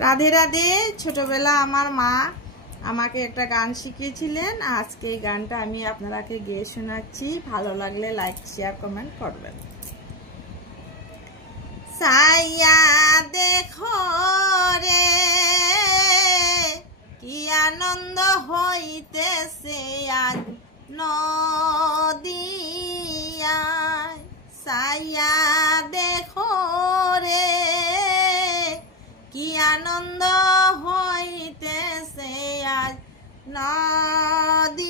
রাধে রাধে। ছোটবেলা আমার মা আমাকে একটা গান শিখিয়েছিলেন। আজকে এই গানটা আমি আপনাদেরকে গেয়ে শোনাচ্ছি। ভালো লাগলে লাইক শেয়ার কমেন্ট করবেন। সাইয়া দেখো রে কি আনন্দ হইতেছে আজ নদিয়ায়। সাইয়া দেখো রে কি আনন্দ হইতেছে আজ নদিয়ায়।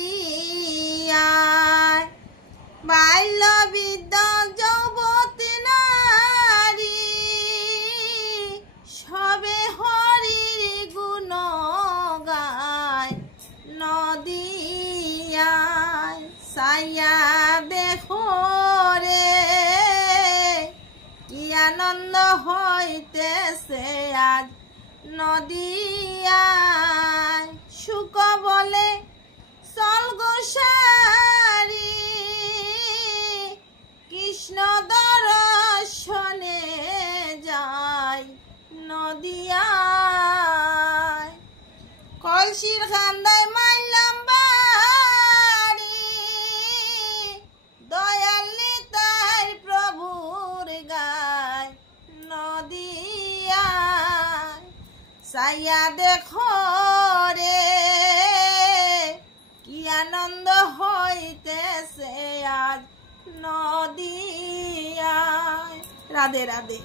বাল্য বিদ্যা যুবতী নারী সবে হরির গুণ গায় নদিয়ায়। সাইয়া দেখো রে কি আনন্দ হইতেছে আজ নদিয়ায়। সুখ বলে চল গোসারি কৃষ্ণ দর্শনে যায় নদিয়ায়। কলসির খান্দায় মাইলাম বাড়ি দয়ালি তার প্রভুর গায় নদিয়ায়। সাইয়া দেখো রে কি আনন্দ হইতেছে আজ নদিয়ায়। রাধে রাধে।